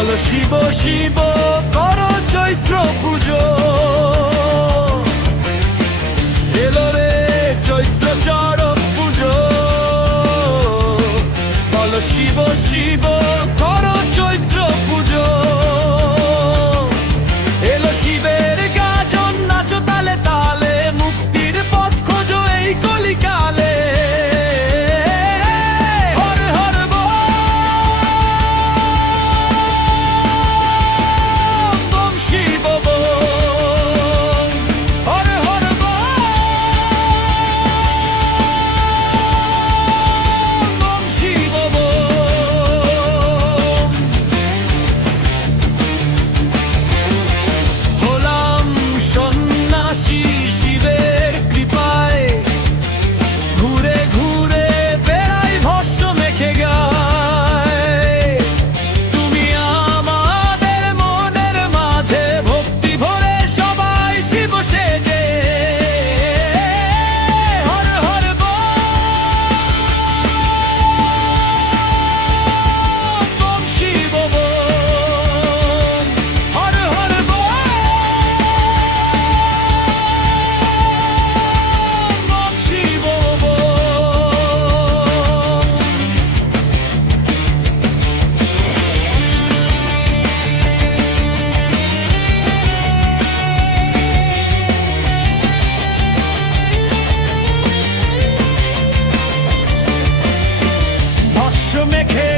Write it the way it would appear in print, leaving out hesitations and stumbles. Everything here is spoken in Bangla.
বলো শিব শিব করো চৈত্র পুজো। এলো রে চৈত্র চড়ক পুজো, বলো শিব শিব করো চৈত্র পুজো। এলো শিবের গাজন, নাচো তালে তালে, মুক্তির পথ খোঁজো এই কলিকালে। Har Har bomb bomb Shiva bomb, Har Har bomb bomb Shiva bomb. হলাম সন্ন্যাসী শিবের কৃপায়, ঘুরে ঘুরে বেড়াই ভস্ম মেখে গায়। তুমি আমাদের মনের মাঝে ভক্তি ভরে সবাই শিব সেজে। Har Har bomb bomb Shiva bomb, Har Har bomb bomb Shiva bomb. ভস্ম মেখে